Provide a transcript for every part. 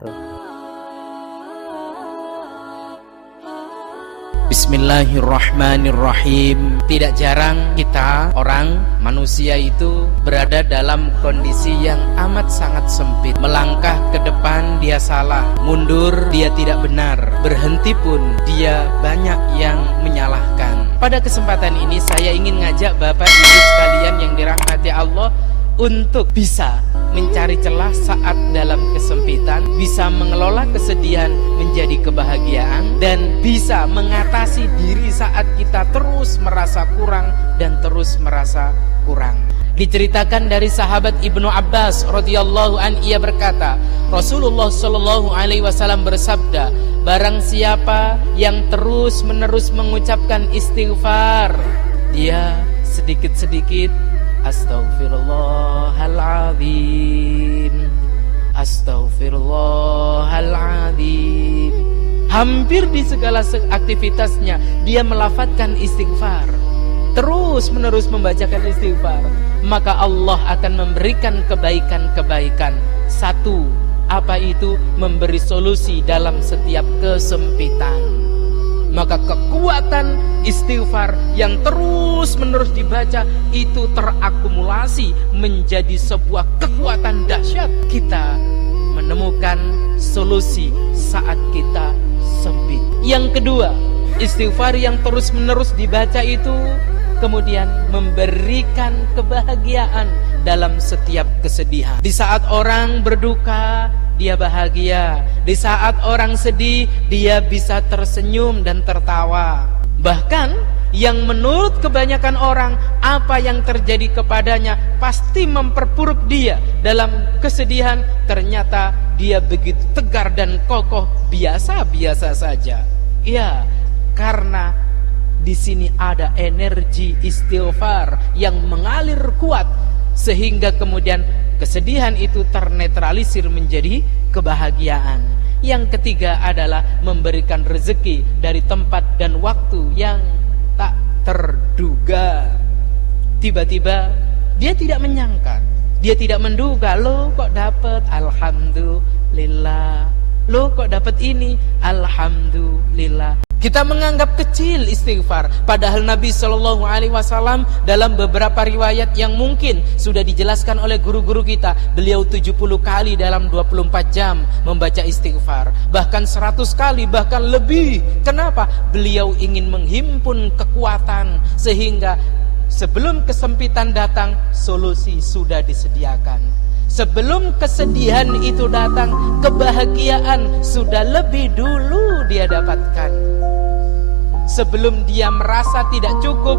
wabarakatuh. Bismillahirrahmanirrahim. Tidak jarang kita manusia itu berada dalam kondisi yang amat sangat sempit. Melangkah ke depan dia salah, mundur dia tidak benar, berhenti pun dia banyak yang menyalahkan. Pada kesempatan ini saya ingin ngajak Bapak Ibu sekalian yang dirahmati Allah untuk bisa mencari celah saat dalam kesempitan, bisa mengelola kesedihan menjadi kebahagiaan, dan bisa mengatasi diri saat kita terus merasa kurang dan terus merasa kurang. Diceritakan dari sahabat Ibnu Abbas radhiyallahu an, ia berkata, Rasulullah shallallahu alaihi wasallam bersabda, barang siapa yang terus menerus mengucapkan istighfar, dia sedikit-sedikit Astaghfirullahaladzim, Astaghfirullahaladzim. Hampir di segala aktivitasnya dia melafadzkan istighfar, terus menerus membacakan istighfar, maka Allah akan memberikan kebaikan-kebaikan. Satu, apa itu? Memberi solusi dalam setiap kesempitan. Maka kekuatan istighfar yang terus menerus dibaca itu terakumulasi menjadi sebuah kekuatan dahsyat. Kita menemukan solusi saat kita sempit. Yang kedua, istighfar yang terus menerus dibaca itu kemudian memberikan kebahagiaan dalam setiap kesedihan. Di saat orang berduka, dia bahagia. Di saat orang sedih, dia bisa tersenyum dan tertawa. Bahkan yang menurut kebanyakan orang, apa yang terjadi kepadanya pasti memperburuk dia dalam kesedihan, ternyata dia begitu tegar dan kokoh, biasa-biasa saja. Ya, karena di sini ada energi istighfar yang mengalir kuat, sehingga kemudian kesedihan itu ternetralisir menjadi kebahagiaan. Yang ketiga adalah memberikan rezeki dari tempat dan waktu yang tak terduga. Tiba-tiba dia tidak menyangka, dia tidak menduga, lo kok dapat, alhamdulillah. Lo kok dapat ini, alhamdulillah. Kita menganggap kecil istighfar, padahal Nabi Shallallahu Alaihi Wasallam dalam beberapa riwayat yang mungkin sudah dijelaskan oleh guru-guru kita, beliau 70 kali dalam 24 jam membaca istighfar, bahkan 100 kali, bahkan lebih. Kenapa? Beliau ingin menghimpun kekuatan sehingga sebelum kesempitan datang, solusi sudah disediakan. Sebelum kesedihan itu datang, kebahagiaan sudah lebih dulu dia dapatkan. Sebelum dia merasa tidak cukup,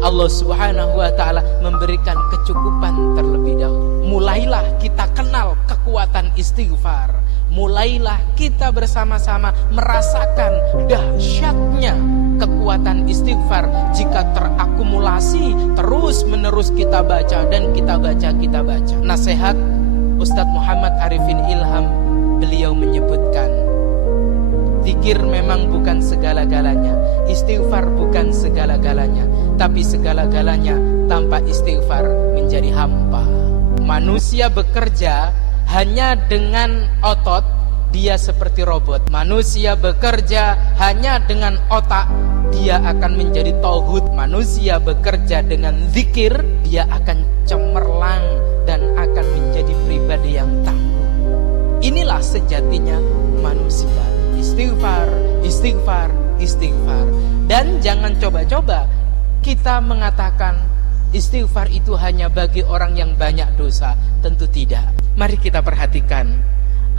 Allah Subhanahu wa ta'ala memberikan kecukupan terlebih dahulu. Mulailah kita kenal kekuatan istighfar. Mulailah kita bersama-sama merasakan dahsyatnya kekuatan istighfar jika terakumulasi terus menerus kita baca dan kita baca. Nasihat Ustadz Muhammad Arifin Ilham, beliau menyebutkan, zikir memang bukan segala-galanya, istighfar bukan segala-galanya, tapi segala-galanya tanpa istighfar menjadi hampa. Manusia bekerja hanya dengan otot, dia seperti robot. Manusia bekerja hanya dengan otak, dia akan menjadi tauhid. Manusia bekerja dengan zikir, dia akan cemerlang dan akan menjadi pribadi yang tangguh. Inilah sejatinya manusia. Istighfar, istighfar, istighfar. Dan jangan coba-coba kita mengatakan istighfar itu hanya bagi orang yang banyak dosa. Tentu tidak. Mari kita perhatikan,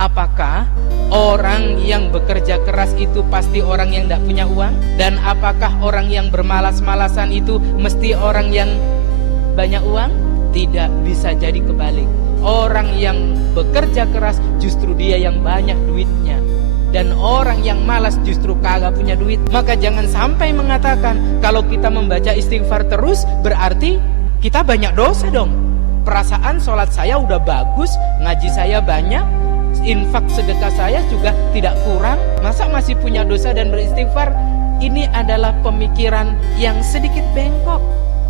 apakah orang yang bekerja keras itu pasti orang yang tidak punya uang? Dan apakah orang yang bermalas-malasan itu mesti orang yang banyak uang? Tidak, bisa jadi kebalik. Orang yang bekerja keras justru dia yang banyak duitnya, dan orang yang malas justru kagak punya duit. Maka jangan sampai mengatakan kalau kita membaca istighfar terus berarti kita banyak dosa dong. Perasaan sholat saya udah bagus, ngaji saya banyak, infak sedekah saya juga tidak kurang, masa masih punya dosa dan beristighfar? Ini adalah pemikiran yang sedikit bengkok,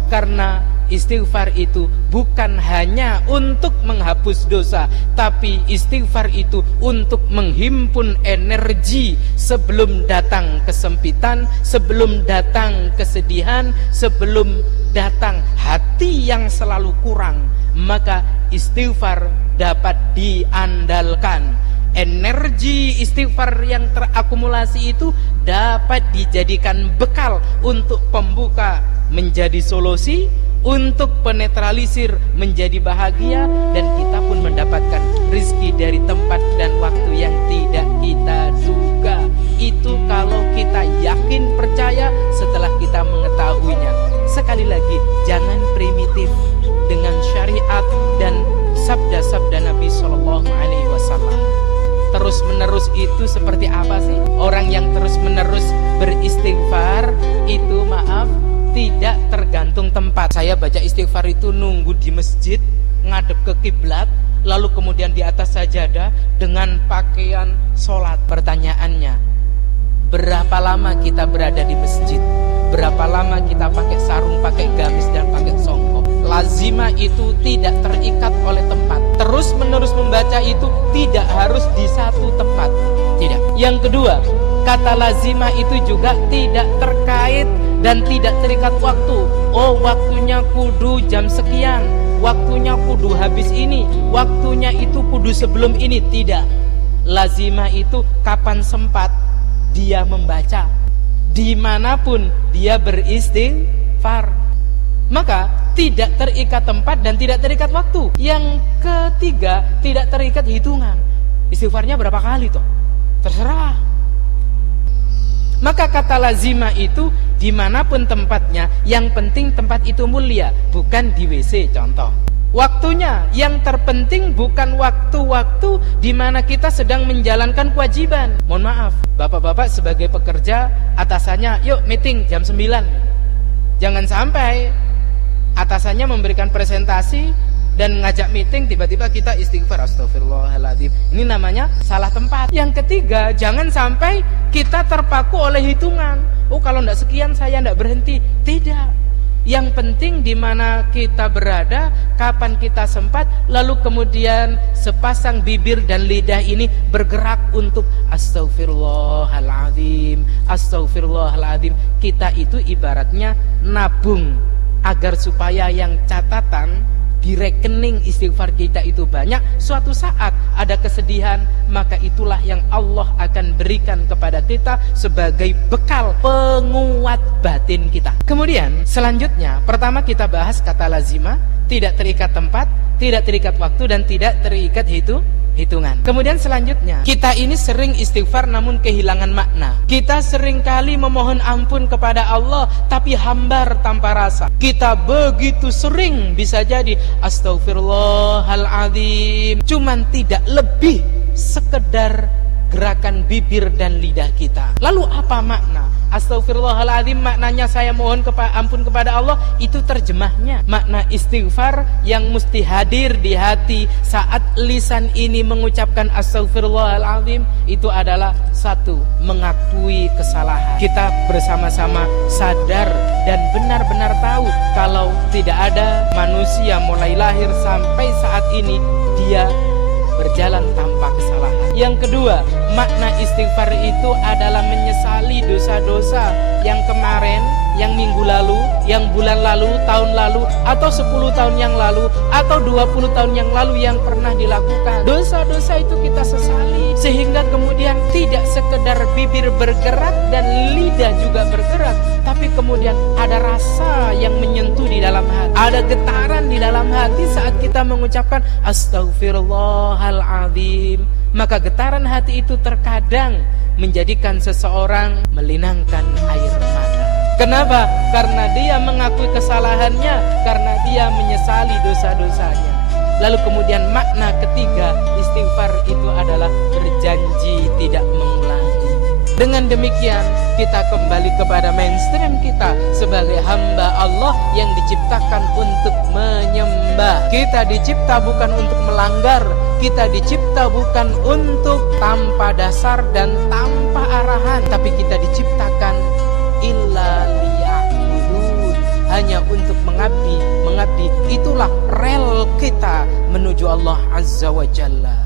karena istighfar itu bukan hanya untuk menghapus dosa, tapi istighfar itu untuk menghimpun energi sebelum datang kesempitan, sebelum datang kesedihan, sebelum datang hati yang selalu kurang. Maka istighfar dapat diandalkan. Energi istighfar yang terakumulasi itu dapat dijadikan bekal untuk pembuka menjadi solusi, untuk penetralisir menjadi bahagia, dan kita pun mendapatkan rizki dari tempat dan waktu yang tidak kita duga. Itu kalau kita yakin percaya setelah kita mengetahuinya. Sekali lagi, jangan primitif dengan syariat dan sabda-sabda Nabi SAW. Terus menerus itu seperti apa sih? Orang yang terus menerus beristighfar itu, maaf, tidak tergantung tempat. Saya baca istighfar itu nunggu di masjid, ngadep ke kiblat, lalu kemudian di atas sajadah dengan pakaian sholat. Pertanyaannya, berapa lama kita berada di masjid? Berapa lama kita pakai sarung, pakai gamis, dan pakai songkok? Lazimah itu tidak terikat oleh tempat. Terus menerus membaca itu tidak harus di satu tempat. Tidak. Yang kedua, kata lazimah itu juga tidak terkait dan tidak terikat waktu. Oh, waktunya kudu jam sekian, waktunya kudu habis ini, waktunya itu kudu sebelum ini. Tidak. Lazimah itu kapan sempat dia membaca, dimanapun dia beristighfar. Maka tidak terikat tempat dan tidak terikat waktu. Yang ketiga, tidak terikat hitungan. Istighfarnya berapa kali toh? Terserah. Maka kata lazimah itu dimanapun tempatnya, yang penting tempat itu mulia, bukan di WC contoh. Waktunya yang terpenting bukan waktu-waktu di mana kita sedang menjalankan kewajiban. Mohon maaf, bapak-bapak sebagai pekerja, atasannya yuk meeting jam 9. Jangan sampai atasannya memberikan presentasi dan ngajak meeting, tiba-tiba kita istighfar, astagfirullahaladzim. Ini namanya salah tempat. Yang ketiga, jangan sampai kita terpaku oleh hitungan. Oh, kalau tidak sekian saya tidak berhenti. Tidak. Yang penting di mana kita berada, kapan kita sempat, lalu kemudian sepasang bibir dan lidah ini bergerak untuk astagfirullahaladzim, astagfirullahaladzim. Kita itu ibaratnya nabung agar supaya yang catatan di rekening istighfar kita itu banyak. Suatu saat ada kesedihan, maka itulah yang Allah akan berikan kepada kita sebagai bekal penguat batin kita. Kemudian selanjutnya, pertama kita bahas kata lazimah, tidak terikat tempat, tidak terikat waktu, dan tidak terikat hitungan. Kemudian selanjutnya, kita ini sering istighfar namun kehilangan makna. Kita sering kali memohon ampun kepada Allah tapi hambar tanpa rasa. Kita begitu sering bisa jadi astagfirullahaladzim, cuman tidak lebih sekedar gerakan bibir dan lidah kita. Lalu apa makna? Astagfirullahaladzim maknanya saya mohon ampun kepada Allah, itu terjemahnya. Makna istighfar yang mesti hadir di hati saat lisan ini mengucapkan astagfirullahaladzim itu adalah satu, mengakui kesalahan. Kita bersama-sama sadar dan benar-benar tahu kalau tidak ada manusia mulai lahir sampai saat ini dia berjalan tanpa kesalahan. Yang kedua, makna istighfar itu adalah menyesali dosa-dosa yang kemarin, yang minggu lalu, yang bulan lalu, tahun lalu, atau 10 tahun yang lalu, atau 20 tahun yang lalu yang pernah dilakukan. Dosa-dosa itu kita sesali, sehingga kemudian tidak sekedar bibir bergerak dan lidah juga bergerak, tapi kemudian ada rasa yang menyentuh di dalam hati, ada getaran di dalam hati saat kita mengucapkan astagfirullahaladzim. Maka getaran hati itu terkadang menjadikan seseorang melinangkan air mata. Kenapa? Karena dia mengakui kesalahannya, karena dia menyesali dosa-dosanya. Lalu kemudian makna ketiga istighfar itu adalah berjanji tidak mengulangi. Dengan demikian kita kembali kepada mainstream kita sebagai hamba Allah yang diciptakan untuk menyembah. Kita dicipta bukan untuk melanggar, kita dicipta bukan untuk tanpa dasar dan tanpa arahan, tapi kita diciptakan illa liya'budun, hanya untuk mengabdi. Itulah rel kita menuju Allah Azza wa Jalla.